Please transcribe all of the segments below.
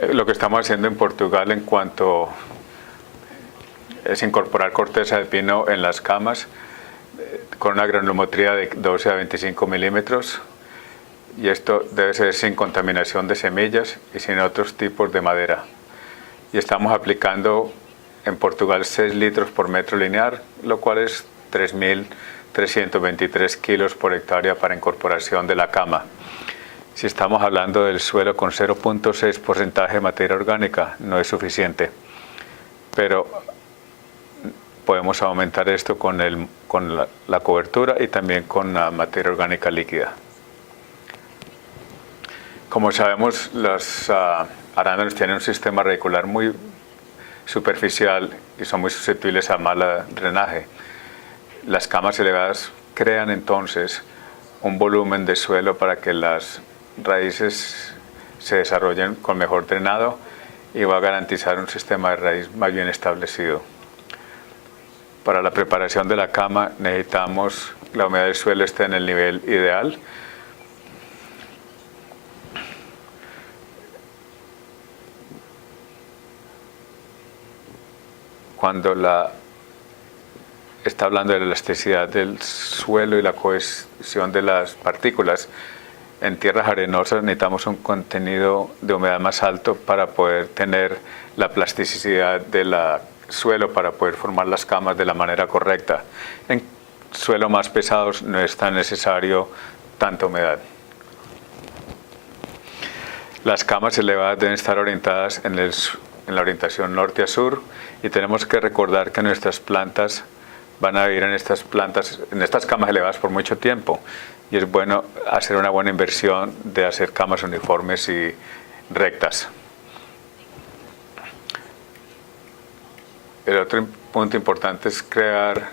Lo que estamos haciendo en Portugal en cuanto es incorporar corteza de pino en las camas con una granulometría de 12 a 25 milímetros, y esto debe ser sin contaminación de semillas y sin otros tipos de madera. Y estamos aplicando en Portugal 6 litros por metro lineal, lo cual es 3.323 kilos por hectárea para incorporación de la cama. Si estamos hablando del suelo con 0.6% de materia orgánica, no es suficiente, pero podemos aumentar esto con la cobertura y también con la materia orgánica líquida. Como sabemos, los arándanos tienen un sistema radicular muy superficial y son muy susceptibles a mal drenaje. Las camas elevadas crean entonces un volumen de suelo para que las raíces se desarrollen con mejor drenado y va a garantizar un sistema de raíz más bien establecido. Para la preparación de la cama necesitamos la humedad del suelo esté en el nivel ideal. Cuando está hablando de la elasticidad del suelo y la cohesión de las partículas, en tierras arenosas necesitamos un contenido de humedad más alto para poder tener la plasticidad del suelo para poder formar las camas de la manera correcta. En suelos más pesados no es tan necesario tanta humedad. Las camas elevadas deben estar orientadas en la orientación norte a sur, y tenemos que recordar que nuestras plantas van a vivir en estas camas elevadas por mucho tiempo, y es bueno hacer una buena inversión de hacer camas uniformes y rectas. El otro punto importante es crear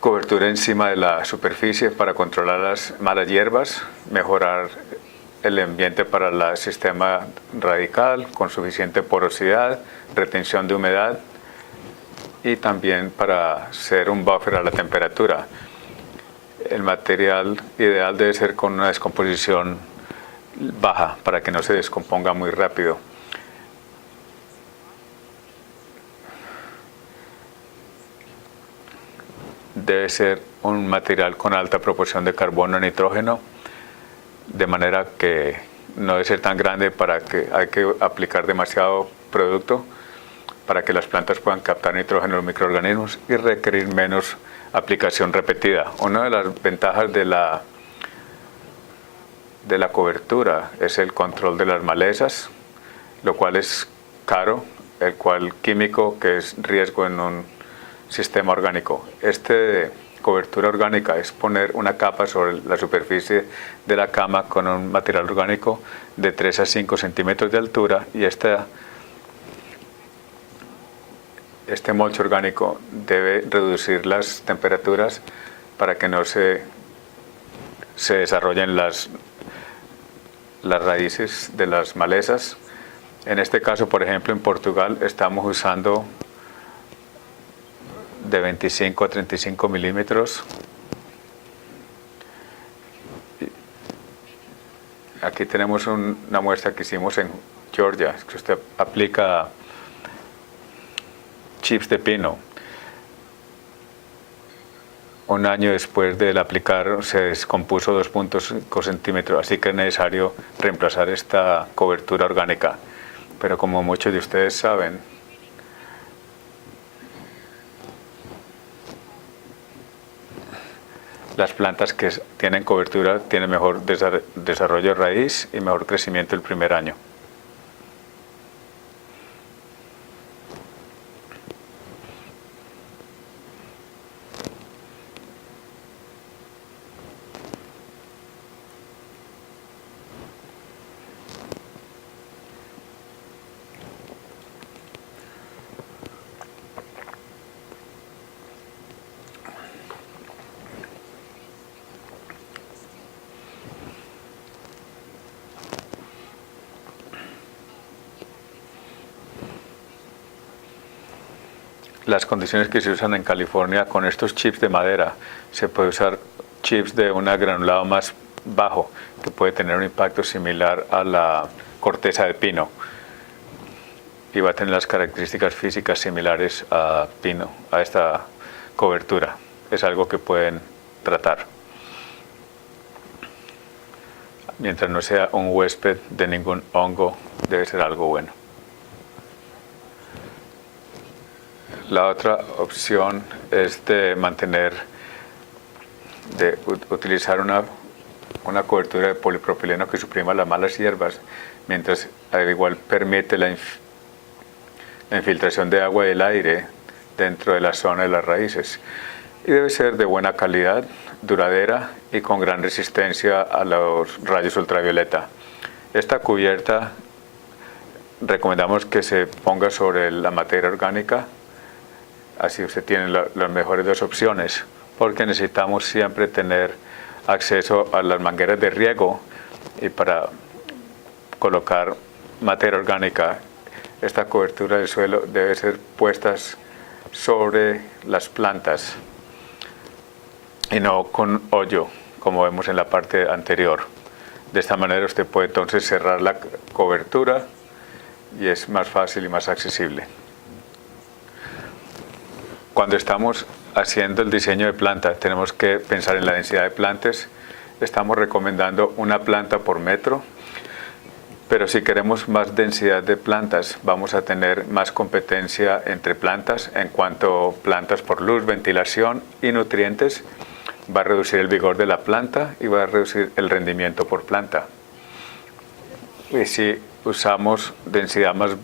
cobertura encima de la superficie para controlar las malas hierbas, mejorar el ambiente para el sistema radical con suficiente porosidad, retención de humedad, y también para ser un buffer a la temperatura. El material ideal debe ser con una descomposición baja para que no se descomponga muy rápido. Debe ser un material con alta proporción de carbono a nitrógeno, de manera que no debe ser tan grande para que hay que aplicar demasiado producto para que las plantas puedan captar nitrógeno de los microorganismos y requerir menos aplicación repetida. Una de las ventajas de la cobertura es el control de las malezas, lo cual es caro, el cual químico que es riesgo en un sistema orgánico. Cobertura orgánica es poner una capa sobre la superficie de la cama con un material orgánico de 3 a 5 centímetros de altura, y este mulch orgánico debe reducir las temperaturas para que no se desarrollen las raíces de las malezas. En este caso, por ejemplo, en Portugal estamos usando de 25 a 35 milímetros. Aquí tenemos una muestra que hicimos en Georgia, que usted aplica chips de pino. Un año después del aplicar se descompuso 2.5 centímetros, así que es necesario reemplazar esta cobertura orgánica. Pero como muchos de ustedes saben, las plantas que tienen cobertura tienen mejor desarrollo de raíz y mejor crecimiento el primer año. Las condiciones que se usan en California con estos chips de madera, se puede usar chips de un granulado más bajo, que puede tener un impacto similar a la corteza de pino y va a tener las características físicas similares a pino, a esta cobertura. Es algo que pueden tratar. Mientras no sea un huésped de ningún hongo, debe ser algo bueno. La otra opción es de utilizar una cobertura de polipropileno que suprima las malas hierbas, mientras al igual permite la infiltración de agua y el aire dentro de la zona de las raíces. Y debe ser de buena calidad, duradera y con gran resistencia a los rayos ultravioleta. Esta cubierta recomendamos que se ponga sobre la materia orgánica, así usted tiene las mejores dos opciones, porque necesitamos siempre tener acceso a las mangueras de riego y para colocar materia orgánica, esta cobertura del suelo debe ser puesta sobre las plantas y no con hoyo, como vemos en la parte anterior. De esta manera usted puede entonces cerrar la cobertura y es más fácil y más accesible. Cuando estamos haciendo el diseño de planta, tenemos que pensar en la densidad de plantas. Estamos recomendando una planta por metro, pero si queremos más densidad de plantas, vamos a tener más competencia entre plantas en cuanto a plantas por luz, ventilación y nutrientes. Va a reducir el vigor de la planta y va a reducir el rendimiento por planta. Y si usamos densidad más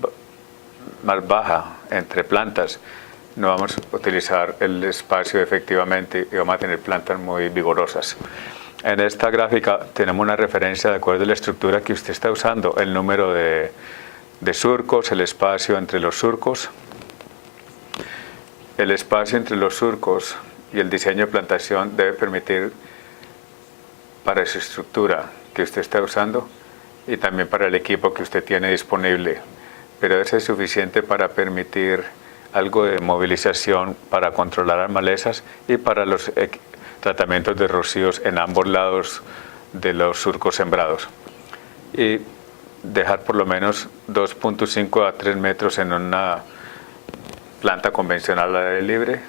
baja entre plantas, no vamos a utilizar el espacio efectivamente y vamos a tener plantas muy vigorosas. En esta gráfica tenemos una referencia de acuerdo a la estructura que usted está usando, el número de surcos, el espacio entre los surcos. El espacio entre los surcos y el diseño de plantación debe permitir para su estructura que usted está usando y también para el equipo que usted tiene disponible, pero debe ser suficiente para permitir algo de movilización para controlar las malezas y para los tratamientos de rocíos en ambos lados de los surcos sembrados. Y dejar por lo menos 2.5 a 3 metros en una planta convencional al aire libre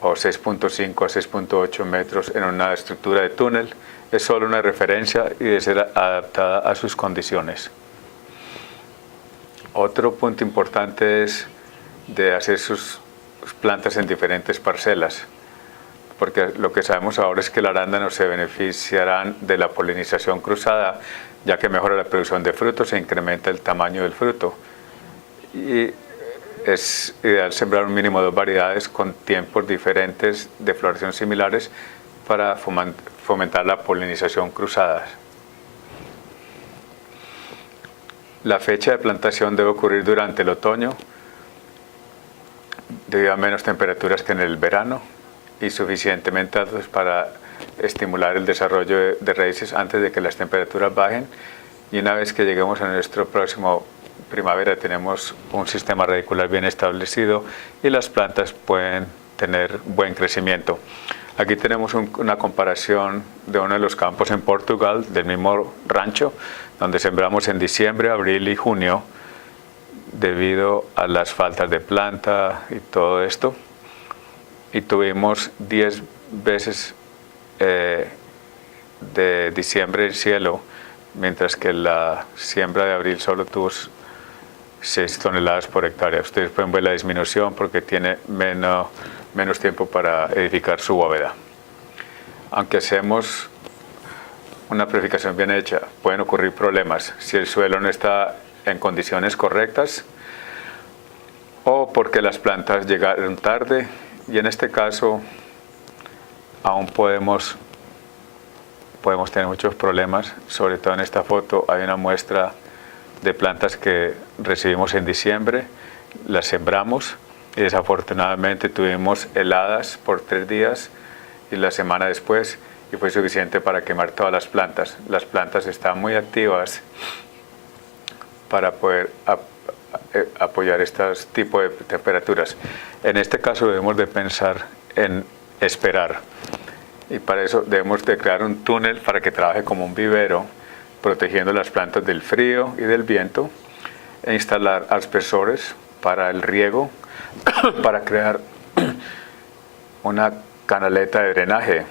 o 6.5 a 6.8 metros en una estructura de túnel. Es solo una referencia y debe ser adaptada a sus condiciones. Otro punto importante es de hacer sus plantas en diferentes parcelas, porque lo que sabemos ahora es que el arándano se beneficiarán de la polinización cruzada, ya que mejora la producción de frutos e incrementa el tamaño del fruto. Y es ideal sembrar un mínimo de 2 variedades con tiempos diferentes de floración similares para fomentar la polinización cruzada. La fecha de plantación debe ocurrir durante el otoño, debido a menos temperaturas que en el verano y suficientemente altas para estimular el desarrollo de raíces antes de que las temperaturas bajen. Y una vez que lleguemos a nuestro próximo primavera tenemos un sistema radicular bien establecido y las plantas pueden tener buen crecimiento. Aquí tenemos una comparación de uno de los campos en Portugal, del mismo rancho, donde sembramos en diciembre, abril y junio, debido a las faltas de planta y todo esto. Y tuvimos 10 veces de diciembre el cielo, mientras que la siembra de abril solo tuvo 6 toneladas por hectárea. Ustedes pueden ver la disminución porque tiene menos tiempo para edificar su bóveda. Aunque hacemos una planificación bien hecha, pueden ocurrir problemas si el suelo no está en condiciones correctas o porque las plantas llegaron tarde, y en este caso aún podemos tener muchos problemas. Sobre todo en esta foto hay una muestra de plantas que recibimos en diciembre, las sembramos y desafortunadamente tuvimos heladas por 3 días y la semana después, y fue suficiente para quemar todas las plantas. Las plantas están muy activas para poder apoyar estos tipos de temperaturas. En este caso debemos de pensar en esperar, y para eso debemos de crear un túnel para que trabaje como un vivero, protegiendo las plantas del frío y del viento, e instalar aspersores para el riego, para crear una canaleta de drenaje,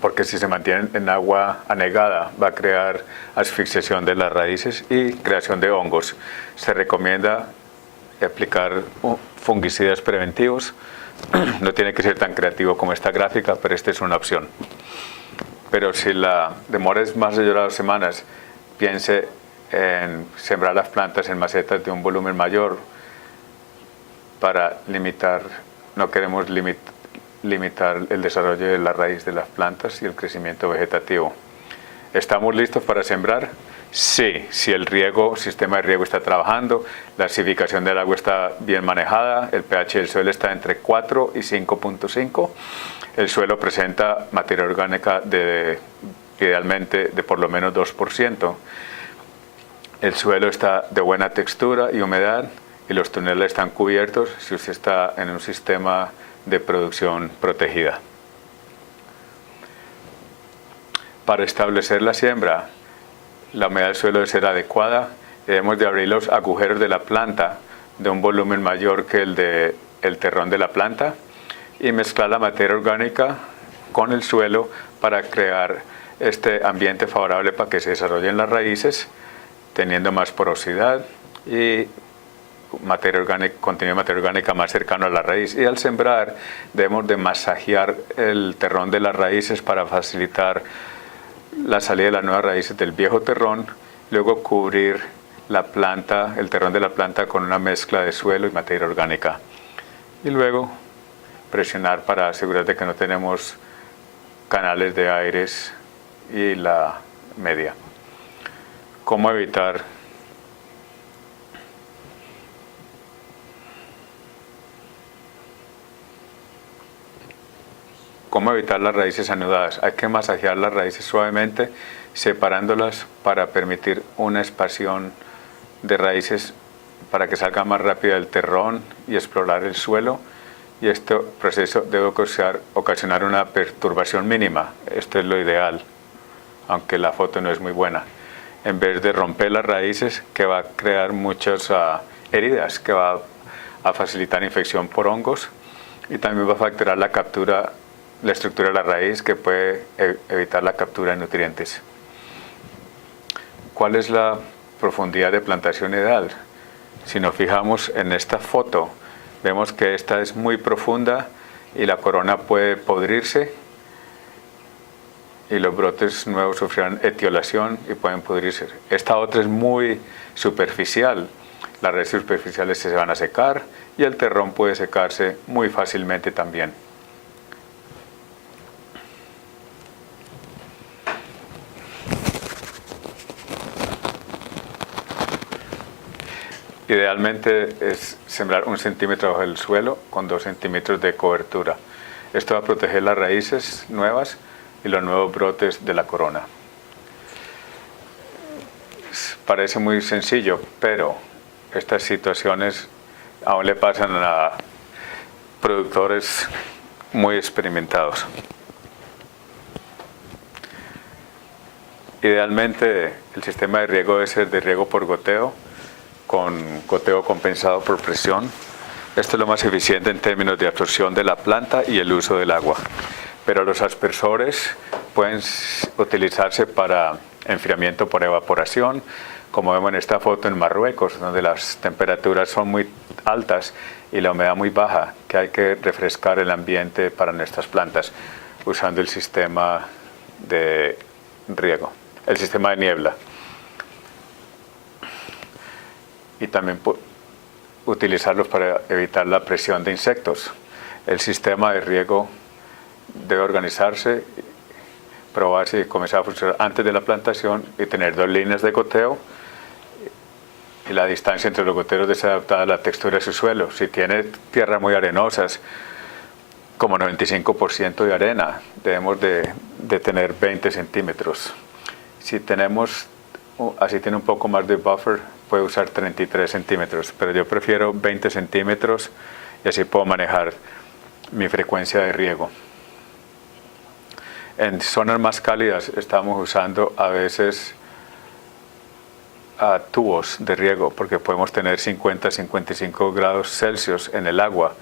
porque si se mantienen en agua anegada va a crear asfixiación de las raíces y creación de hongos. Se recomienda aplicar fungicidas preventivos. No tiene que ser tan creativo como esta gráfica, pero esta es una opción. Pero si la demora es más de 2 semanas, piense en sembrar las plantas en macetas de un volumen mayor para limitar, no queremos limitar el desarrollo de la raíz de las plantas y el crecimiento vegetativo. ¿Estamos listos para sembrar? Sí, si el sistema de riego está trabajando, la acidificación del agua está bien manejada, el pH del suelo está entre 4 y 5.5, el suelo presenta materia orgánica idealmente de por lo menos 2%, el suelo está de buena textura y humedad y los túneles están cubiertos si usted está en un sistema de producción protegida. Para establecer la siembra, la humedad del suelo debe ser adecuada. Debemos de abrir los agujeros de la planta de un volumen mayor que el del terrón de la planta y mezclar la materia orgánica con el suelo para crear este ambiente favorable para que se desarrollen las raíces, teniendo más porosidad y contenido de materia orgánica más cercano a la raíz. Y al sembrar debemos de masajear el terrón de las raíces para facilitar la salida de las nuevas raíces del viejo terrón, luego cubrir la planta, el terrón de la planta con una mezcla de suelo y materia orgánica y luego presionar para asegurar de que no tenemos canales de aires y la media. ¿Cómo evitar las raíces anudadas? Hay que masajear las raíces suavemente, separándolas para permitir una expansión de raíces para que salga más rápido del terrón y explorar el suelo. Y este proceso debe ocasionar una perturbación mínima. Esto es lo ideal, aunque la foto no es muy buena. En vez de romper las raíces, que va a crear muchas heridas, que va a facilitar infección por hongos y también va a facilitar la estructura de la raíz, que puede evitar la captura de nutrientes. ¿Cuál es la profundidad de plantación ideal? Si nos fijamos en esta foto, vemos que esta es muy profunda y la corona puede podrirse y los brotes nuevos sufrirán etiolación y pueden pudrirse. Esta otra es muy superficial. Las raíces superficiales se van a secar y el terrón puede secarse muy fácilmente también. Idealmente es sembrar 1 centímetro bajo el suelo con 2 centímetros de cobertura. Esto va a proteger las raíces nuevas y los nuevos brotes de la corona. Parece muy sencillo, pero estas situaciones aún le pasan a productores muy experimentados. Idealmente el sistema de riego debe ser de riego por goteo, con goteo compensado por presión. Esto es lo más eficiente en términos de absorción de la planta y el uso del agua. Pero los aspersores pueden utilizarse para enfriamiento por evaporación, como vemos en esta foto en Marruecos, donde las temperaturas son muy altas y la humedad muy baja, que hay que refrescar el ambiente para nuestras plantas usando el sistema de riego, el sistema de niebla. Y también utilizarlos para evitar la presión de insectos. El sistema de riego debe organizarse, probarse y comenzar a funcionar antes de la plantación y tener 2 líneas de goteo. Y la distancia entre los goteros debe ser adaptada a la textura de su suelo. Si tiene tierras muy arenosas, como 95% de arena, debemos de tener 20 centímetros. Si tenemos, así tiene un poco más de buffer, puede usar 33 centímetros, pero yo prefiero 20 centímetros y así puedo manejar mi frecuencia de riego. En zonas más cálidas estamos usando a veces tubos de riego, porque podemos tener 50-55 grados Celsius en el agua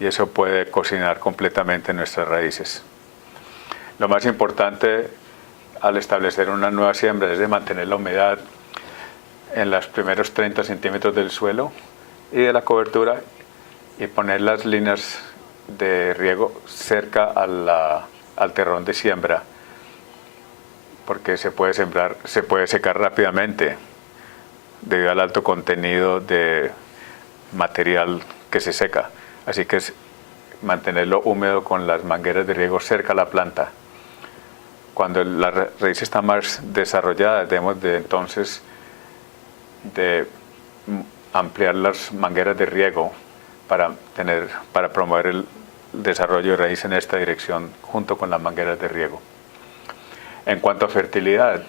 y eso puede cocinar completamente nuestras raíces. Lo más importante al establecer una nueva siembra es de mantener la humedad en los primeros 30 centímetros del suelo y de la cobertura y poner las líneas de riego cerca al terrón de siembra, porque se puede secar rápidamente debido al alto contenido de material que se seca. Así que es mantenerlo húmedo con las mangueras de riego cerca a la planta. Cuando la raíz está más desarrollada, debemos de entonces ampliar las mangueras de riego para promover el desarrollo de raíz en esta dirección junto con las mangueras de riego. En cuanto a fertilidad,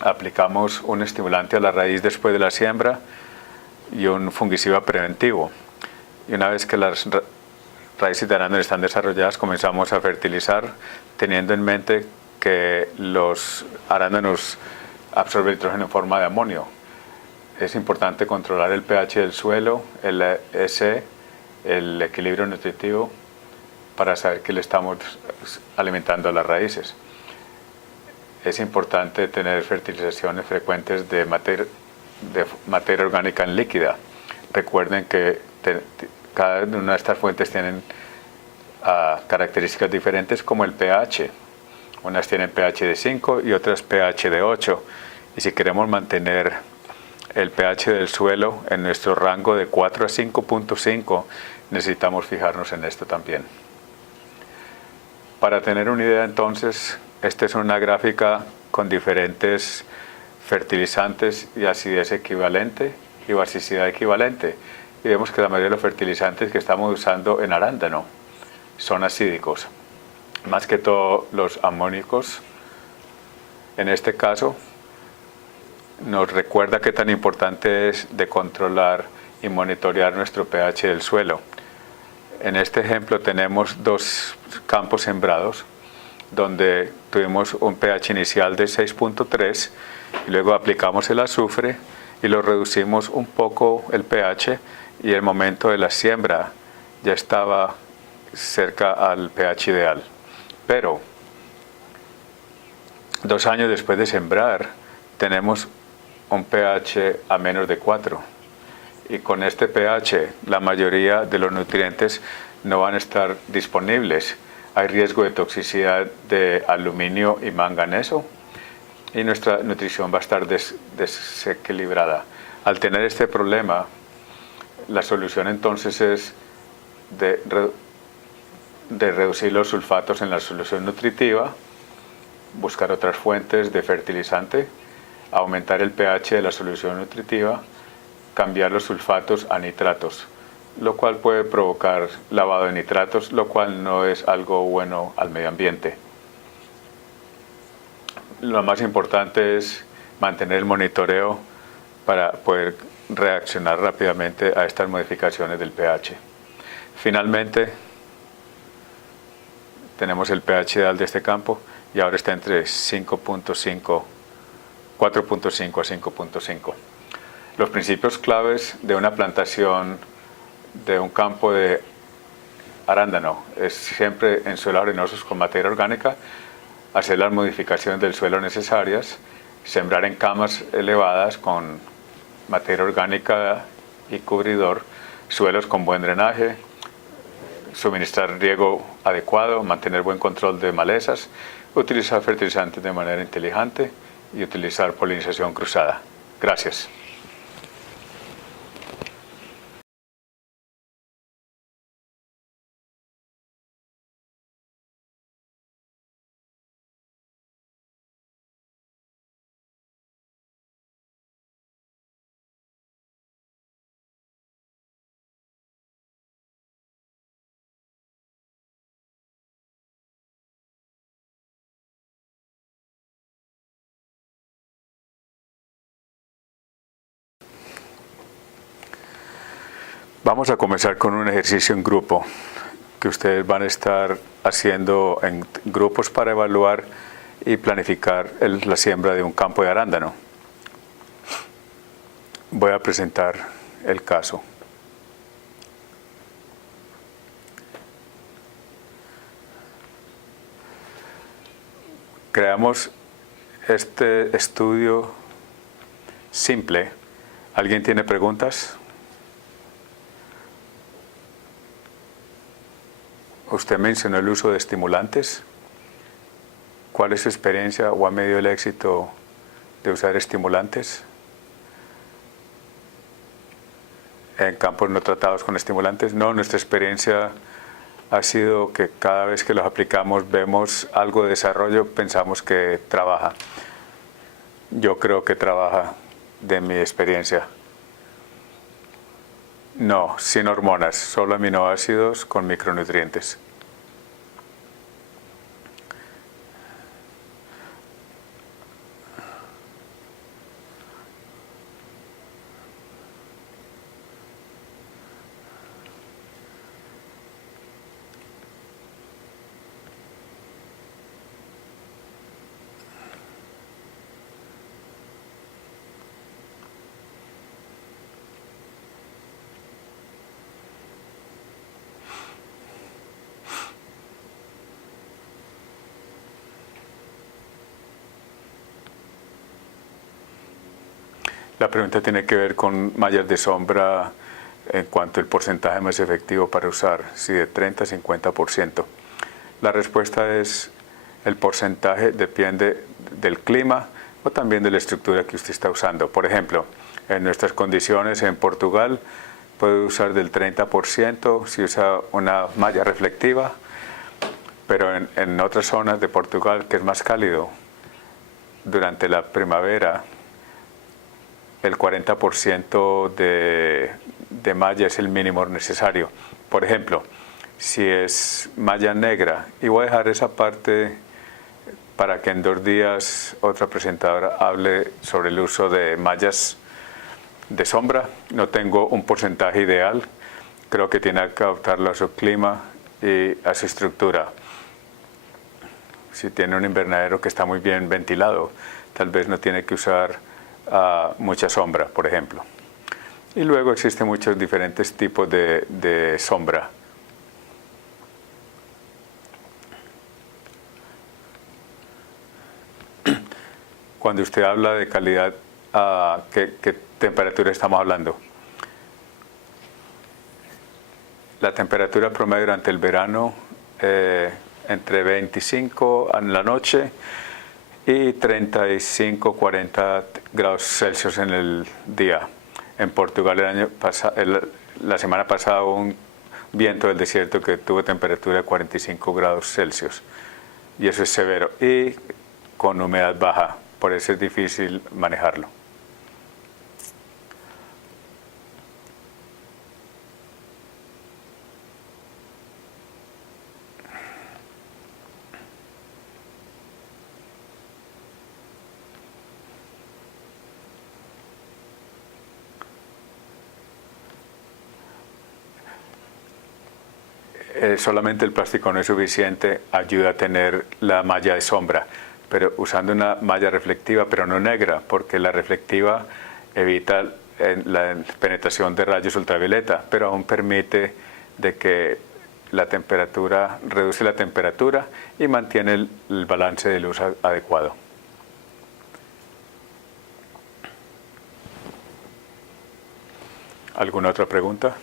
aplicamos un estimulante a la raíz después de la siembra y un fungicida preventivo. Y una vez que las raíces de arándano están desarrolladas, comenzamos a fertilizar teniendo en mente que los arándanos absorben nitrógeno en forma de amonio. Es importante controlar el pH del suelo, el equilibrio nutritivo, para saber que le estamos alimentando a las raíces. Es importante tener fertilizaciones frecuentes de materia orgánica en líquida. Recuerden que cada una de estas fuentes tienen características diferentes, como el pH. Unas tienen pH de 5 y otras pH de 8. Y si queremos mantener el pH del suelo en nuestro rango de 4 a 5.5, necesitamos fijarnos en esto también. Para tener una idea entonces, esta es una gráfica con diferentes fertilizantes y acidez equivalente y basicidad equivalente. Y vemos que la mayoría de los fertilizantes que estamos usando en arándano son acídicos, más que todo los amónicos. En este caso, nos recuerda qué tan importante es de controlar y monitorear nuestro pH del suelo. En este ejemplo tenemos dos campos sembrados donde tuvimos un pH inicial de 6.3 y luego aplicamos el azufre y lo reducimos un poco el pH, y el momento de la siembra ya estaba cerca al pH ideal. Pero 2 años después de sembrar tenemos un pH a menos de 4. Y con este pH la mayoría de los nutrientes no van a estar disponibles. Hay riesgo de toxicidad de aluminio y manganeso y nuestra nutrición va a estar desequilibrada. Al tener este problema, la solución entonces es de reducir los sulfatos en la solución nutritiva, buscar otras fuentes de fertilizante, aumentar el pH de la solución nutritiva, cambiar los sulfatos a nitratos, lo cual puede provocar lavado de nitratos, lo cual no es algo bueno al medio ambiente. Lo más importante es mantener el monitoreo para poder reaccionar rápidamente a estas modificaciones del pH. Finalmente, tenemos el pH ideal de este campo y ahora está entre 4.5 a 5.5. Los principios claves de una plantación de un campo de arándano es siempre en suelos arenosos con materia orgánica, hacer las modificaciones del suelo necesarias, sembrar en camas elevadas con materia orgánica y cubridor, suelos con buen drenaje, suministrar riego adecuado, mantener buen control de malezas, utilizar fertilizantes de manera inteligente y utilizar polinización cruzada. Gracias. Vamos a comenzar con un ejercicio en grupo que ustedes van a estar haciendo en grupos para evaluar y planificar la siembra de un campo de arándano. Voy a presentar el caso. Creamos este estudio simple. ¿Alguien tiene preguntas? Usted mencionó el uso de estimulantes. ¿Cuál es su experiencia o ha medido el éxito de usar estimulantes en campos no tratados con estimulantes? No, nuestra experiencia ha sido que cada vez que los aplicamos vemos algo de desarrollo, pensamos que trabaja. Yo creo que trabaja, de mi experiencia. No, sin hormonas, solo aminoácidos con micronutrientes. La pregunta tiene que ver con mallas de sombra en cuanto al porcentaje más efectivo para usar, si de 30 a 50%. La respuesta es el porcentaje depende del clima o también de la estructura que usted está usando. Por ejemplo, en nuestras condiciones en Portugal puede usar del 30% si usa una malla reflectiva, pero en otras zonas de Portugal que es más cálido, durante la primavera el 40% de malla es el mínimo necesario. Por ejemplo, si es malla negra, y voy a dejar esa parte para que en 2 días otra presentadora hable sobre el uso de mallas de sombra. No tengo un porcentaje ideal, creo que tiene que adaptarlo a su clima y a su estructura. Si tiene un invernadero que está muy bien ventilado, tal vez no tiene que usar mucha sombra, por ejemplo. Y luego existen muchos diferentes tipos de sombra. Cuando usted habla de calidad, ¿qué temperatura estamos hablando? La temperatura promedio durante el verano, entre 25 en la noche y 35, 40 grados Celsius en el día. En Portugal la semana pasada hubo un viento del desierto que tuvo temperatura de 45 grados Celsius. Y eso es severo. Y con humedad baja, por eso es difícil manejarlo. Solamente el plástico no es suficiente, ayuda a tener la malla de sombra, pero usando una malla reflectiva, pero no negra, porque la reflectiva evita la penetración de rayos ultravioleta, pero aún permite de que la temperatura, reduce la temperatura y mantiene el balance de luz adecuado. ¿Alguna otra pregunta?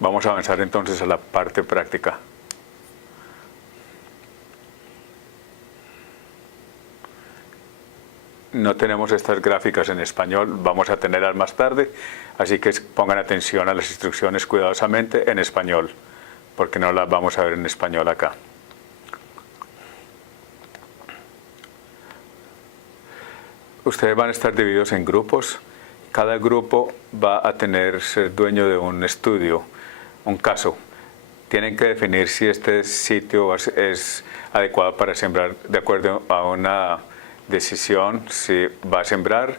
Vamos a avanzar entonces a la parte práctica. No tenemos estas gráficas en español, vamos a tenerlas más tarde, así que pongan atención a las instrucciones cuidadosamente en español, porque no las vamos a ver en español acá. Ustedes van a estar divididos en grupos. Cada grupo va a ser dueño de un estudio, un caso. Tienen que definir si este sitio es adecuado para sembrar de acuerdo a una decisión, si va a sembrar,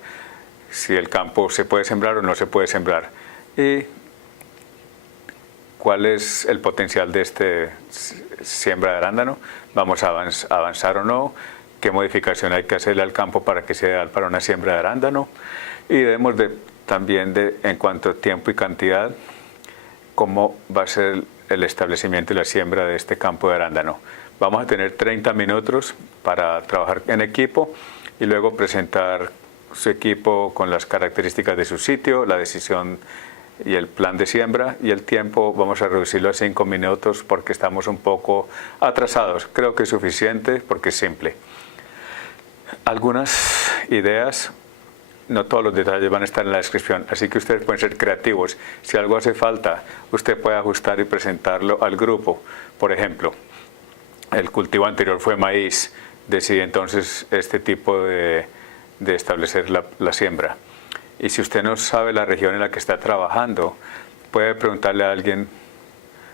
si el campo se puede sembrar o no se puede sembrar. Y cuál es el potencial de este siembra de arándano, vamos a avanzar o no, qué modificación hay que hacerle al campo para que sea ideal para una siembra de arándano, y debemos también en cuanto a tiempo y cantidad, cómo va a ser el establecimiento y la siembra de este campo de arándano. Vamos a tener 30 minutos para trabajar en equipo y luego presentar su equipo con las características de su sitio, la decisión y el plan de siembra, y el tiempo vamos a reducirlo a 5 minutos porque estamos un poco atrasados. Creo que es suficiente porque es simple. Algunas ideas, no todos los detalles van a estar en la descripción, así que ustedes pueden ser creativos. Si algo hace falta, usted puede ajustar y presentarlo al grupo. Por ejemplo, el cultivo anterior fue maíz, decidí entonces este tipo de establecer la siembra. Y si usted no sabe la región en la que está trabajando, puede preguntarle a alguien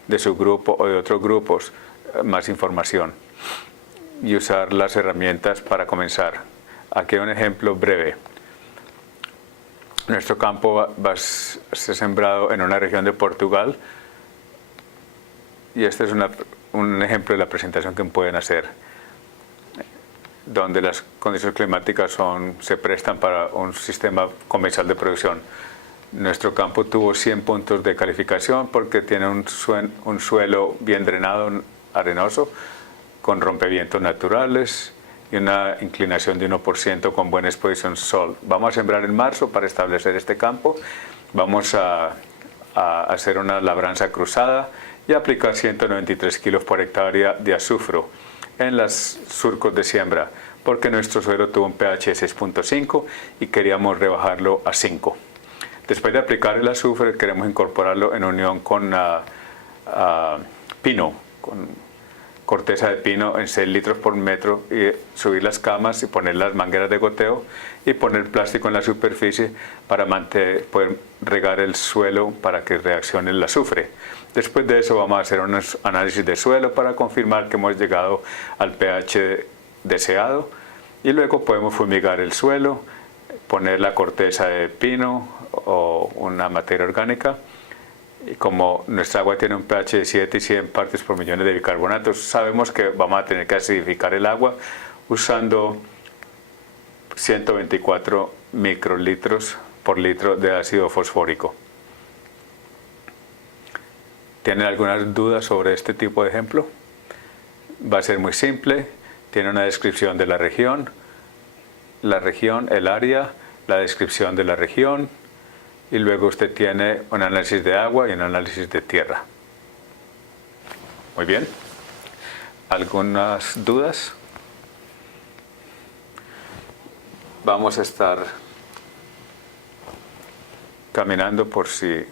de su grupo o de otros grupos más información y usar las herramientas para comenzar. Aquí hay un ejemplo breve. Nuestro campo va a ser sembrado en una región de Portugal y este es un ejemplo de la presentación que pueden hacer, donde las condiciones climáticas se prestan para un sistema comercial de producción. Nuestro campo tuvo 100 puntos de calificación porque tiene un suelo bien drenado, arenoso, con rompevientos naturales y una inclinación de 1% con buena exposición sol. Vamos a sembrar en marzo para establecer este campo. Vamos a hacer una labranza cruzada y aplicar 193 kilos por hectárea de azufre en los surcos de siembra, porque nuestro suelo tuvo un pH de 6.5 y queríamos rebajarlo a 5. Después de aplicar el azufre, queremos incorporarlo en unión con pino, con corteza de pino en 6 litros por metro, y subir las camas y poner las mangueras de goteo y poner plástico en la superficie para poder regar el suelo para que reaccione el azufre. Después de eso vamos a hacer unos análisis de suelo para confirmar que hemos llegado al pH deseado, y luego podemos fumigar el suelo, poner la corteza de pino o una materia orgánica. Y como nuestra agua tiene un pH de 7 y 100 partes por millones de bicarbonatos, sabemos que vamos a tener que acidificar el agua usando 124 microlitros por litro de ácido fosfórico. ¿Tienen algunas dudas sobre este tipo de ejemplo? Va a ser muy simple. Tiene una descripción de la región, el área, la descripción de la región, y luego usted tiene un análisis de agua y un análisis de tierra. Muy bien. ¿Algunas dudas? Vamos a estar caminando por si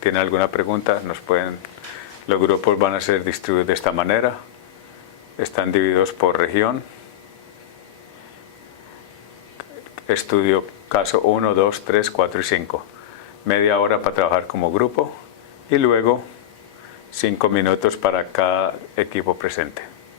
tienen alguna pregunta. Los grupos van a ser distribuidos de esta manera. Están divididos por región. Estudio caso 1, 2, 3, 4 y 5. Media hora para trabajar como grupo y luego 5 minutos para cada equipo presente.